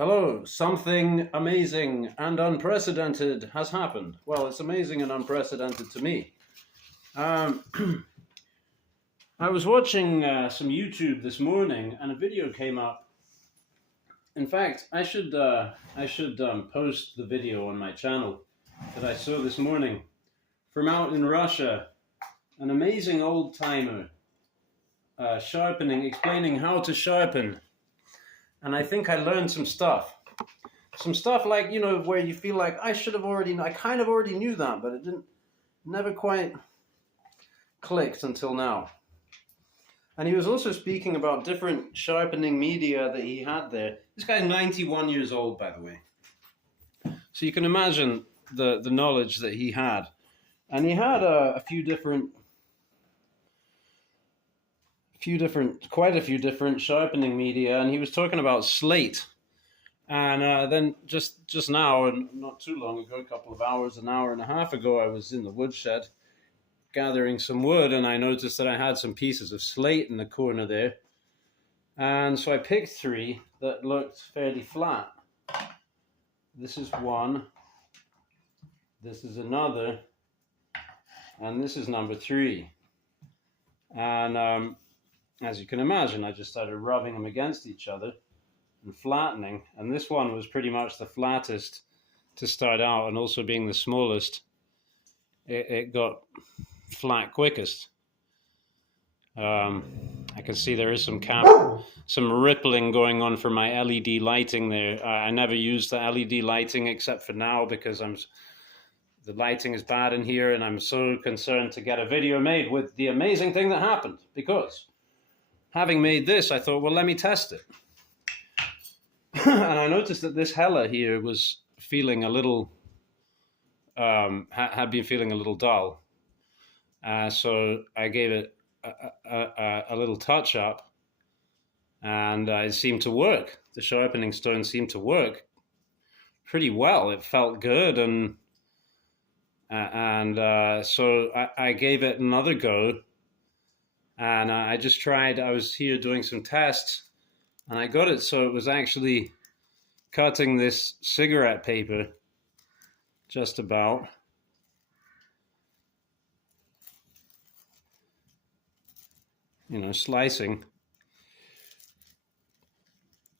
Hello, something amazing and unprecedented has happened. Well, it's amazing and unprecedented to me. Um, I was watching some YouTube this morning, and a video came up. In fact, I should post the video on my channel that I saw this morning from out in Russia. An amazing old timer explaining how to sharpen, and I think I learned some stuff. Some stuff like, where you feel like I kind of already knew that, but it never quite clicked until now. And he was also speaking about different sharpening media that he had there. This guy's 91 years old, by the way. So you can imagine the knowledge that he had. And he had quite a few different sharpening media, and he was talking about SLATE. And then just now, and not too long ago, a couple of hours, an hour and a half ago, I was in the woodshed gathering some wood, and I noticed that I had some pieces of slate in the corner there. And so I picked three that looked fairly flat. This is one, this is another, and this is number three. And as you can imagine, I just started rubbing them against each other and flattening, and this one was pretty much the flattest to start out, and also being the smallest, it got flat quickest. I can see there is some rippling going on for my LED lighting there. I never use the LED lighting except for now, because the lighting is bad in here, and I'm so concerned to get a video made with the amazing thing that happened, because having made this, I thought, well, let me test it. And I noticed that this hella here was feeling a little, had been feeling a little dull. So I gave it a little touch up, and it seemed to work. The sharpening stone seemed to work pretty well. It felt good, and so I gave it another go, and I just tried. I was here doing some tests, and I got it so it was actually cutting this cigarette paper just about. Slicing.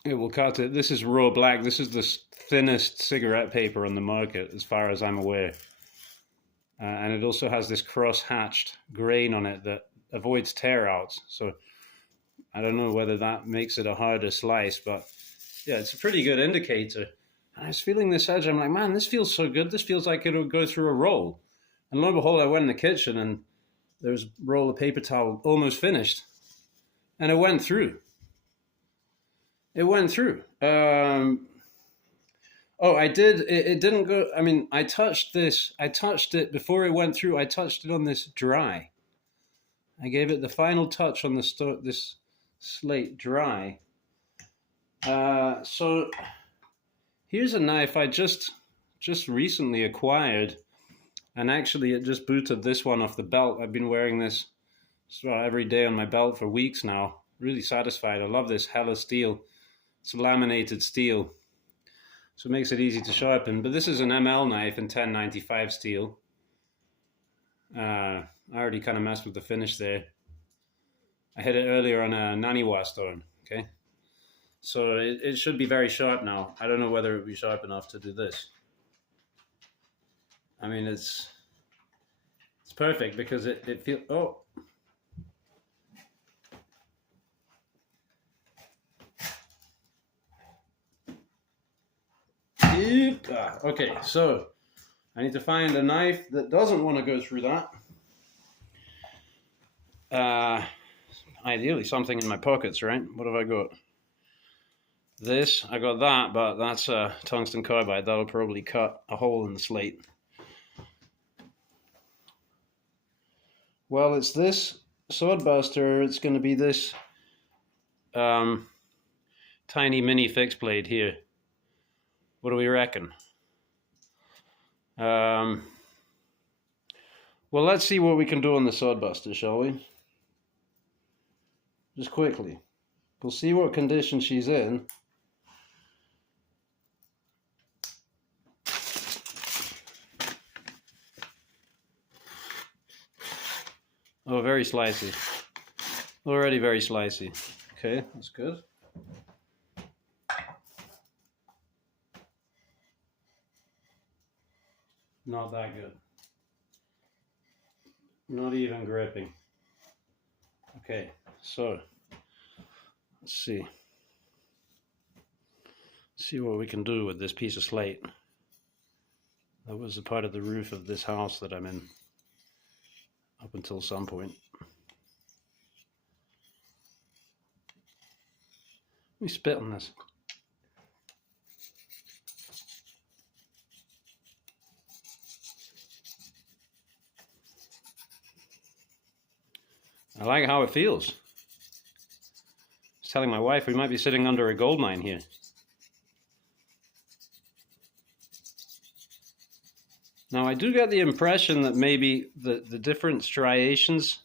It will cut it. This is raw black. This is the thinnest cigarette paper on the market, as far as I'm aware. And it also has this cross-hatched grain on it that avoids tear-outs. So I don't know whether that makes it a harder slice, but yeah, it's a pretty good indicator. And I was feeling this edge. I'm like, man, this feels so good. This feels like it'll go through a roll. And lo and behold, I went in the kitchen, and there was a roll of paper towel almost finished. And it went through. It went through. I did. It didn't go. I mean, I touched this. I touched it before it went through. I touched it on this dry. I gave it the final touch on this slate dry. So here's a knife I just recently acquired, and actually it just booted this one off the belt. I've been wearing this every day on my belt for weeks now. Really satisfied. I love this hella steel. It's laminated steel, so it makes it easy to sharpen. But this is an ML knife in 1095 steel. I already kind of messed with the finish there. I hit it earlier on a Naniwa stone, okay? So it should be very sharp now. I don't know whether it will be sharp enough to do this. I mean, it's perfect, because it feels... Oh! Okay, so I need to find a knife that doesn't want to go through that. Ideally something in my pockets, right? What have I got? This, I got that, but that's a tungsten carbide. That'll probably cut a hole in the slate. Well, it's this swordbuster. It's going to be this tiny mini fixed blade here. What do we reckon? Well, let's see what we can do on the swordbuster, shall we? Just quickly. We'll see what condition she's in. Oh, very slicey. Already very slicey. Okay, that's good. Not that good. Not even gripping. Okay, so let's see. See what we can do with this piece of slate. That was a part of the roof of this house that I'm in up until some point. Let me spit on this. I like how it feels. I was telling my wife we might be sitting under a gold mine here. Now I do get the impression that maybe the different striations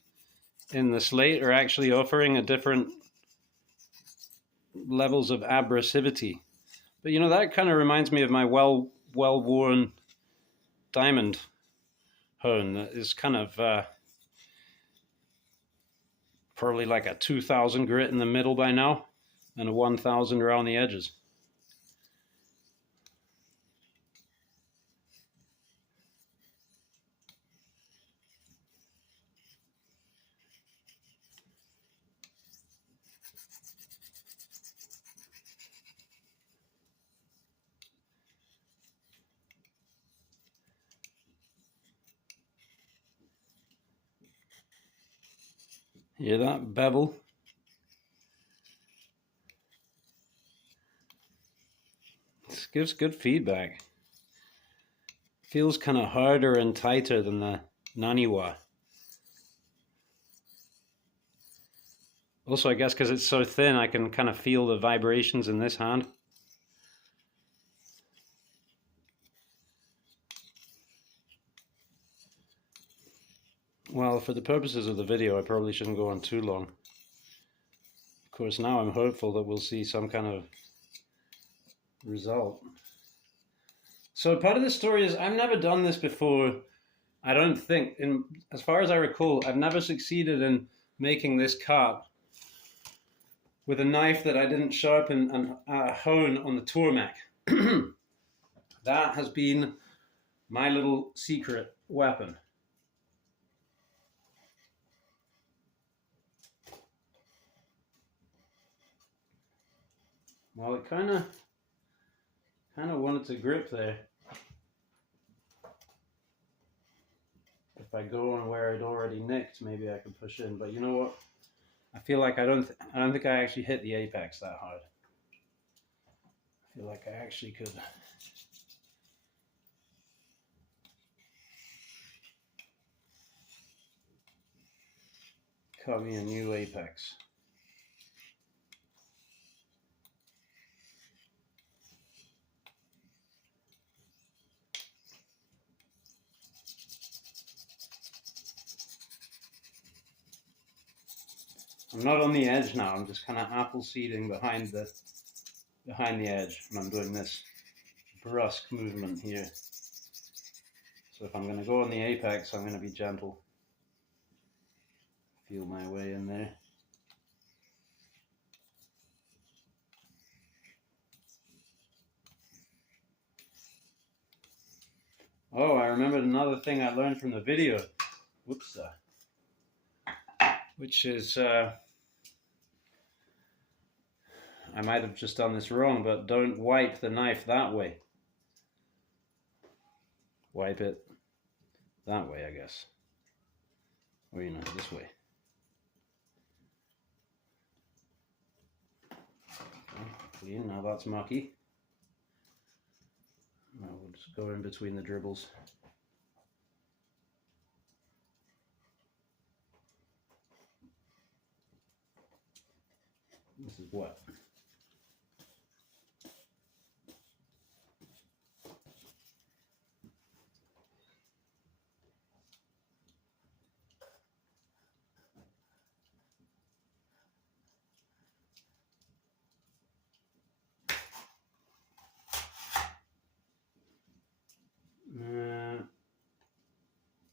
in the slate are actually offering a different levels of abrasivity. But you know, that kind of reminds me of my well-worn diamond hone that is kind of probably like a 2000 grit in the middle by now and a 1000 around the edges. Hear that bevel? This gives good feedback. Feels kind of harder and tighter than the Naniwa. Also, I guess because it's so thin, I can kind of feel the vibrations in this hand. Well, for the purposes of the video, I probably shouldn't go on too long. Of course, now I'm hopeful that we'll see some kind of result. So part of the story is I've never done this before. I don't think, as far as I recall, I've never succeeded in making this cut with a knife that I didn't sharpen and hone on the Tormac. That has been my little secret weapon. Well, it kind of wanted to grip there. If I go on where I'd already nicked, maybe I can push in. But you know what? I feel like I don't think I actually hit the apex that hard. I feel like I actually could. Cut me a new apex. I'm not on the edge now, I'm just kind of apple seeding behind the edge, and I'm doing this brusque movement here. So if I'm going to go on the apex, I'm going to be gentle. Feel my way in there. Oh, I remembered another thing I learned from the video. Whoops. Which is, I might have just done this wrong, but don't wipe the knife that way. Wipe it that way, I guess. Or, you know, this way. Okay, clean, now that's mucky. Now we'll just go in between the dribbles. This is wet.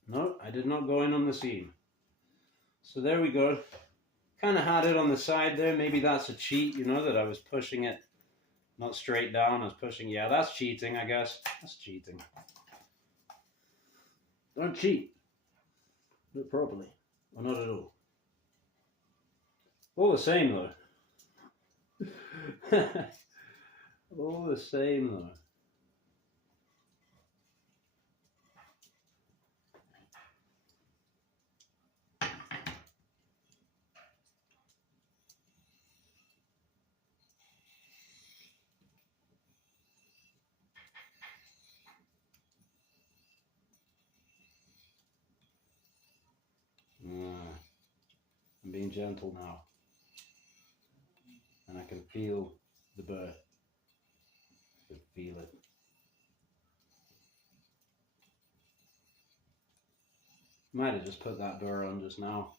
No, I did not go in on the seam. So there we go. Kind of had it on the side there. Maybe that's a cheat, you know, that I was pushing it not straight down. I was pushing, yeah, that's cheating, I guess. That's cheating. Don't cheat. Do it properly. Or not at all. All the same, though. All the same, though. I'm being gentle now. And I can feel the burr. I can feel it. Might have just put that burr on just now.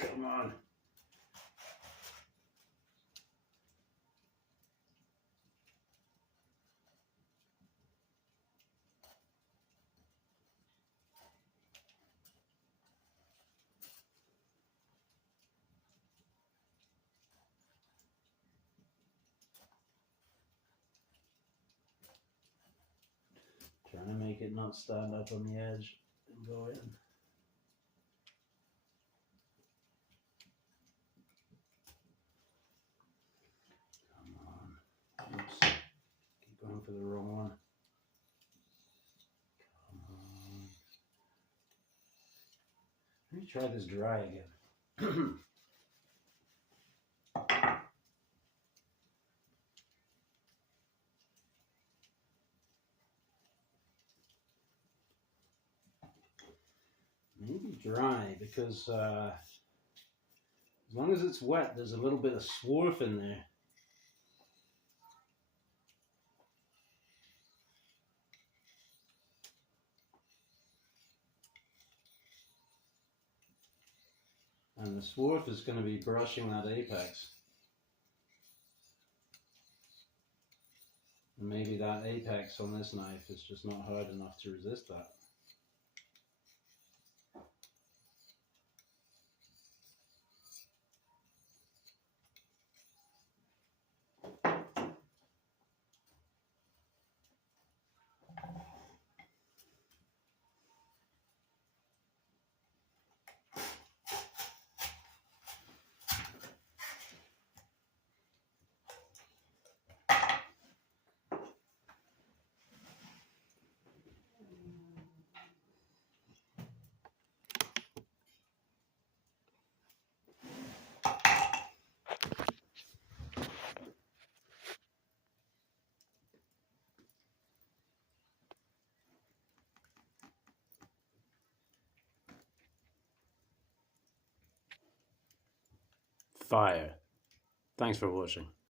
Come on. Trying to make it not stand up on the edge and go in. Oops. Keep going for the wrong one. Come on. Let me try this dry again. Maybe dry because as long as it's wet, there's a little bit of swarf in there. And the swarf is going to be brushing that apex. And maybe that apex on this knife is just not hard enough to resist that. Fire. Thanks for watching.